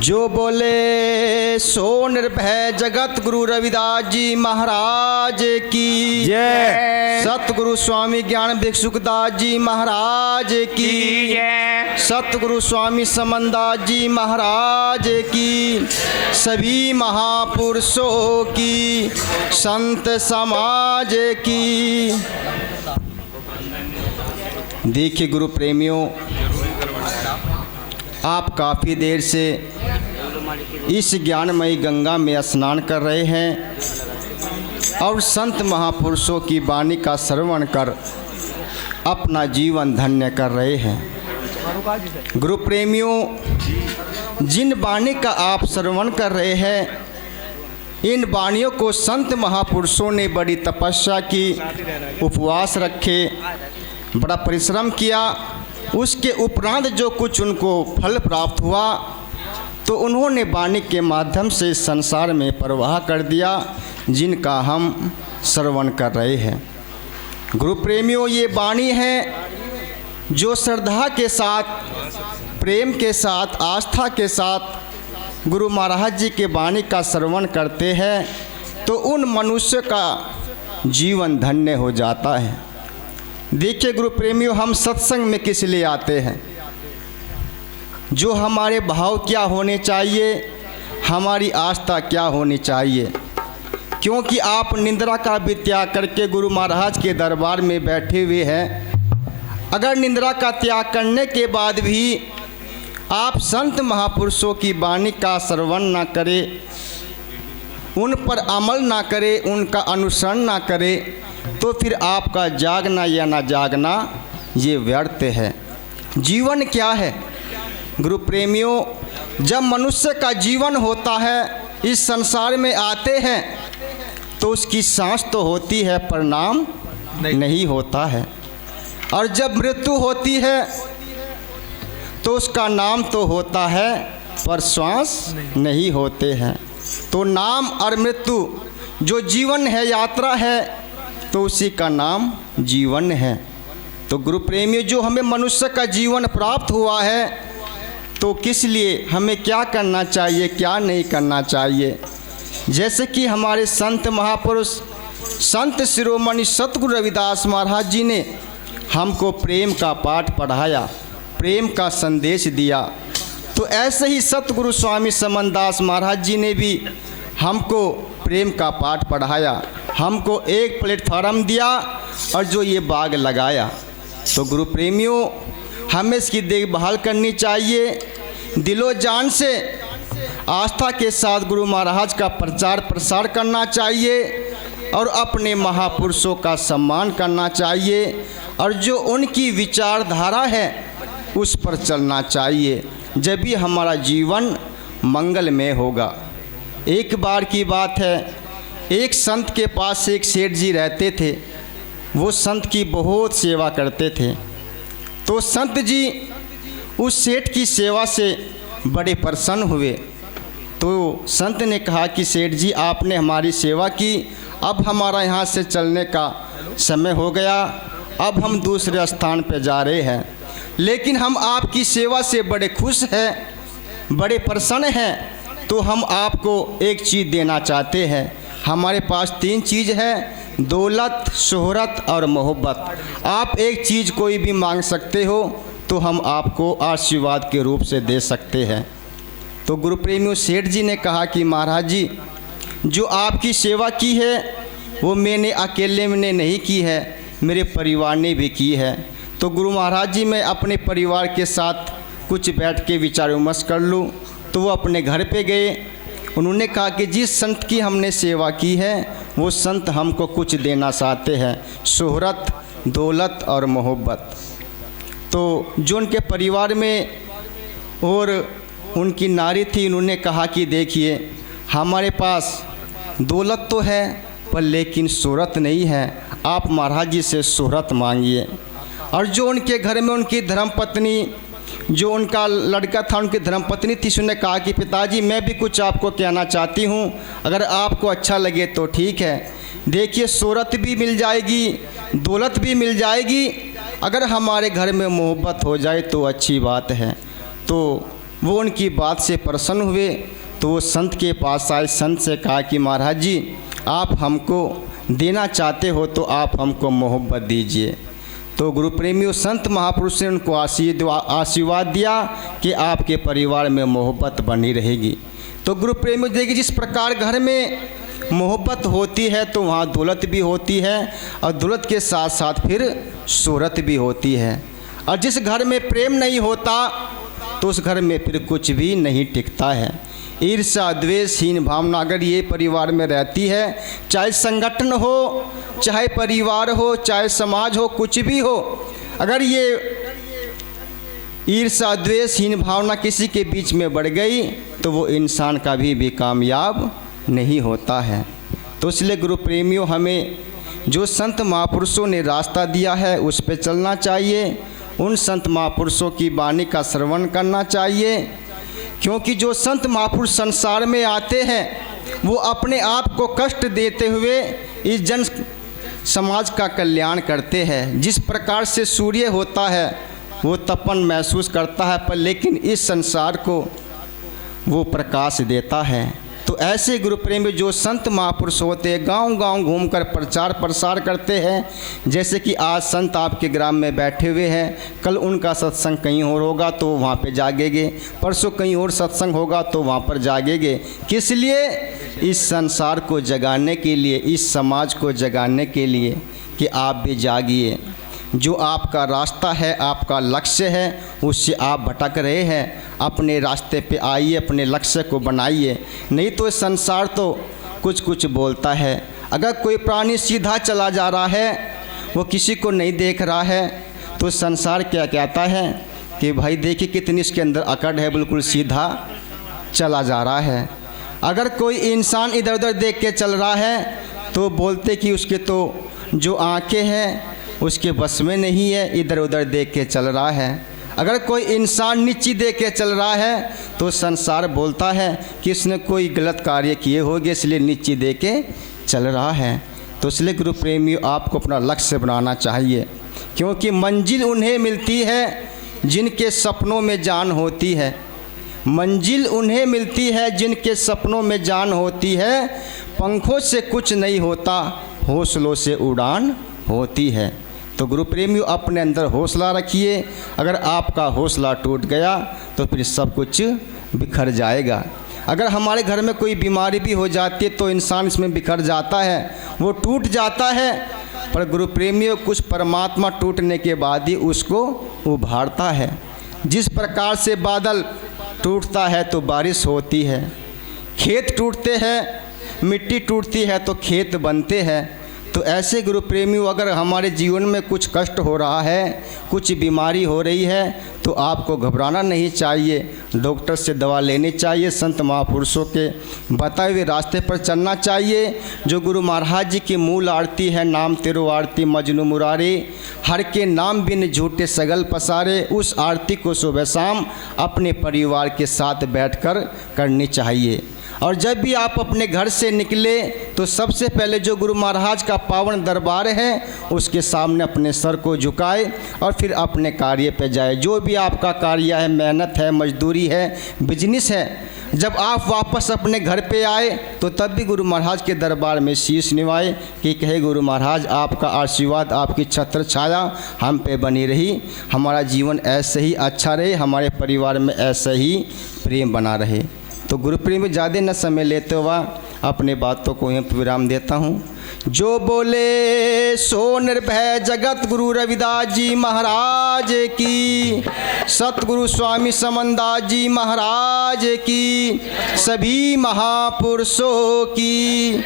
जो बोले सो निर्भय जगत गुरु रविदास जी महाराज की जय। सतगुरु स्वामी ज्ञान भिक्षुकदास जी महाराज की जय। सतगुरु स्वामी समनदास जी महाराज की सभी महापुरुषों की संत समाज की। देखिए गुरु प्रेमियों, आप काफ़ी देर से इस ज्ञानमयी गंगा में स्नान कर रहे हैं और संत महापुरुषों की वाणी का श्रवण कर अपना जीवन धन्य कर रहे हैं। गुरु प्रेमियों, जिन वाणी का आप श्रवण कर रहे हैं, इन वाणियों को संत महापुरुषों ने बड़ी तपस्या की, उपवास रखे, बड़ा परिश्रम किया। उसके उपरांत जो कुछ उनको फल प्राप्त हुआ तो उन्होंने वाणी के माध्यम से संसार में प्रवाह कर दिया, जिनका हम श्रवण कर रहे हैं। गुरु प्रेमियों, ये वाणी है जो श्रद्धा के साथ, प्रेम के साथ, आस्था के साथ गुरु महाराज जी के वाणी का श्रवण करते हैं तो उन मनुष्य का जीवन धन्य हो जाता है। देखिए गुरु प्रेमियों, हम सत्संग में किस लिए आते हैं? जो हमारे भाव क्या होने चाहिए, हमारी आस्था क्या होनी चाहिए। क्योंकि आप निंद्रा का भी त्याग करके गुरु महाराज के दरबार में बैठे हुए हैं। अगर निंद्रा का त्याग करने के बाद भी आप संत महापुरुषों की वाणी का श्रवण ना करें, उन पर अमल ना करें, उनका अनुसरण ना करें, तो फिर आपका जागना या ना जागना ये व्यर्थ है। जीवन क्या है गुरु प्रेमियों? जब मनुष्य का जीवन होता है, इस संसार में आते हैं तो उसकी सांस तो होती है पर नाम नहीं होता है, और जब मृत्यु होती है तो उसका नाम तो होता है पर श्वास नहीं होते हैं। तो नाम और मृत्यु, जो जीवन है, यात्रा है, तो उसी का नाम जीवन है। तो गुरु प्रेमियों, जो हमें मनुष्य का जीवन प्राप्त हुआ है तो किस लिए, हमें क्या करना चाहिए, क्या नहीं करना चाहिए। जैसे कि हमारे संत महापुरुष, संत शिरोमणि सतगुरु रविदास महाराज जी ने हमको प्रेम का पाठ पढ़ाया, प्रेम का संदेश दिया, तो ऐसे ही सतगुरु स्वामी समनदास महाराज जी ने भी हमको प्रेम का पाठ पढ़ाया, हमको एक प्लेटफार्म दिया और जो ये बाग लगाया। तो गुरु प्रेमियों, हमें इसकी देखभाल करनी चाहिए, दिलो जान से आस्था के साथ गुरु महाराज का प्रचार प्रसार करना चाहिए और अपने महापुरुषों का सम्मान करना चाहिए, और जो उनकी विचारधारा है उस पर चलना चाहिए, जब भी हमारा जीवन मंगलमय होगा। एक बार की बात है, एक संत के पास एक सेठ जी रहते थे। वो संत की बहुत सेवा करते थे। तो संत जी उस सेठ की सेवा से बड़े प्रसन्न हुए। तो संत ने कहा कि सेठ जी, आपने हमारी सेवा की, अब हमारा यहाँ से चलने का समय हो गया, अब हम दूसरे स्थान पर जा रहे हैं, लेकिन हम आपकी सेवा से बड़े खुश हैं, बड़े प्रसन्न हैं, तो हम आपको एक चीज़ देना चाहते हैं। हमारे पास 3 चीज़ है, दौलत, शोहरत और मोहब्बत। आप एक चीज़ कोई भी मांग सकते हो तो हम आपको आशीर्वाद के रूप से दे सकते हैं। तो गुरु प्रेमियों, सेठ जी ने कहा कि महाराज जी, जो आपकी सेवा की है वो मैंने अकेले में नहीं की है, मेरे परिवार ने भी की है। तो गुरु महाराज जी, मैं अपने परिवार के साथ कुछ बैठ के विचार विमर्श कर लूँ। तो वो अपने घर पे गए। उन्होंने कहा कि जिस संत की हमने सेवा की है वो संत हमको कुछ देना चाहते हैं, शोहरत, दौलत और मोहब्बत। तो जो उनके परिवार में और उनकी नारी थी, उन्होंने कहा कि देखिए, हमारे पास दौलत तो है पर लेकिन शोहरत नहीं है, आप महाराज जी से शोहरत मांगिए। और जो उनके घर में उनकी धर्मपत्नी, जो उनका लड़का था, उनकी धर्मपत्नी थी, उसने कहा कि पिताजी, मैं भी कुछ आपको कहना चाहती हूँ, अगर आपको अच्छा लगे तो ठीक है। देखिए, शोहरत भी मिल जाएगी, दौलत भी मिल जाएगी अगर हमारे घर में मोहब्बत हो जाए तो अच्छी बात है। तो वो उनकी बात से प्रसन्न हुए, तो वो संत के पास आए। संत से कहा कि महाराज जी, आप हमको देना चाहते हो तो आप हमको मोहब्बत दीजिए। तो गुरु प्रेमियों, संत महापुरुष ने उनको आशीर्वाद दिया कि आपके परिवार में मोहब्बत बनी रहेगी। तो गुरु प्रेमियों देखिए, जिस प्रकार घर में मोहब्बत होती है तो वहाँ दौलत भी होती है, और दौलत के साथ साथ फिर शोहरत भी होती है। और जिस घर में प्रेम नहीं होता तो उस घर में फिर कुछ भी नहीं टिकता है। ईर्ष्या, द्वेष, हीन भावना अगर ये परिवार में रहती है, चाहे संगठन हो, चाहे परिवार हो, चाहे समाज हो, कुछ भी हो, अगर ये ईर्ष्या, द्वेष, हीन भावना किसी के बीच में बढ़ गई तो वो इंसान कभी भी कामयाब नहीं होता है। तो इसलिए गुरु प्रेमियों, हमें जो संत महापुरुषों ने रास्ता दिया है उस पे चलना चाहिए। उन संत महापुरुषों की वाणी का श्रवण करना चाहिए, क्योंकि जो संत महापुरुष संसार में आते हैं वो अपने आप को कष्ट देते हुए इस जन समाज का कल्याण करते हैं। जिस प्रकार से सूर्य होता है वो तपन महसूस करता है, पर लेकिन इस संसार को वो प्रकाश देता है। तो ऐसे गुरु प्रेमी जो संत महापुरुष होते हैं, गांव-गांव घूमकर प्रचार प्रसार करते हैं। जैसे कि आज संत आपके ग्राम में बैठे हुए हैं, कल उनका सत्संग कहीं और होगा तो वहाँ पे जागेंगे, परसों कहीं और सत्संग होगा तो वहाँ पर जागेंगे। किस लिए? इस संसार को जगाने के लिए, इस समाज को जगाने के लिए कि आप भी जागिए। जो आपका रास्ता है, आपका लक्ष्य है, उससे आप भटक रहे हैं, अपने रास्ते पे आइए, अपने लक्ष्य को बनाइए। नहीं तो संसार तो कुछ कुछ बोलता है। अगर कोई प्राणी सीधा चला जा रहा है, वो किसी को नहीं देख रहा है, तो संसार क्या कहता है कि भाई देखिए कितनी इसके अंदर अकड़ है, बिल्कुल सीधा चला जा रहा है। अगर कोई इंसान इधर उधर देख के चल रहा है तो बोलते कि उसके तो जो आँखें हैं उसके बस में नहीं है, इधर उधर देख के चल रहा है। अगर कोई इंसान नीची देख के चल रहा है तो संसार बोलता है कि इसने कोई गलत कार्य किए होंगे इसलिए नीची देख के चल रहा है। तो इसलिए गुरु प्रेमियों, आपको अपना लक्ष्य बनाना चाहिए, क्योंकि मंजिल उन्हें मिलती है जिनके सपनों में जान होती है। मंजिल उन्हें मिलती है जिनके सपनों में जान होती है। पंखों से कुछ नहीं होता, हौसलों से उड़ान होती है। तो गुरु प्रेमियों, अपने अंदर हौसला रखिए। अगर आपका हौसला टूट गया तो फिर सब कुछ बिखर जाएगा। अगर हमारे घर में कोई बीमारी भी हो जाती है तो इंसान इसमें बिखर जाता है, वो टूट जाता है। पर गुरु प्रेमियों, कुछ परमात्मा टूटने के बाद ही उसको उभारता है। जिस प्रकार से बादल टूटता है तो बारिश होती है, खेत टूटते हैं, मिट्टी टूटती है तो खेत बनते हैं। तो ऐसे गुरु प्रेमियों, अगर हमारे जीवन में कुछ कष्ट हो रहा है, कुछ बीमारी हो रही है, तो आपको घबराना नहीं चाहिए, डॉक्टर से दवा लेनी चाहिए, संत महापुरुषों के बताए हुए रास्ते पर चलना चाहिए। जो गुरु महाराज जी की मूल आरती है, नाम तेरो आरती मजनू मुरारे, हर के नाम बिन झूठे सगल पसारे, उस आरती को सुबह शाम अपने परिवार के साथ बैठकर करनी चाहिए। और जब भी आप अपने घर से निकले तो सबसे पहले जो गुरु महाराज का पावन दरबार है उसके सामने अपने सर को झुकाए और फिर अपने कार्य पे जाए। जो भी आपका कार्य है, मेहनत है, मजदूरी है, बिजनेस है, जब आप वापस अपने घर पे आए तो तब भी गुरु महाराज के दरबार में शीश निवाए कि कहे गुरु महाराज आपका आशीर्वाद, आपकी छत्र छाया हम पे बनी रही, हमारा जीवन ऐसे ही अच्छा रहे, हमारे परिवार में ऐसे ही प्रेम बना रहे। तो गुरु प्रेम में ज़्यादा न समय लेते हुआ अपने बातों को यहीं विराम देता हूँ। जो बोले सो निर्भय जगत गुरु रविदास जी महाराज की, सतगुरु स्वामी समनदास जी महाराज की, सभी महापुरुषों की।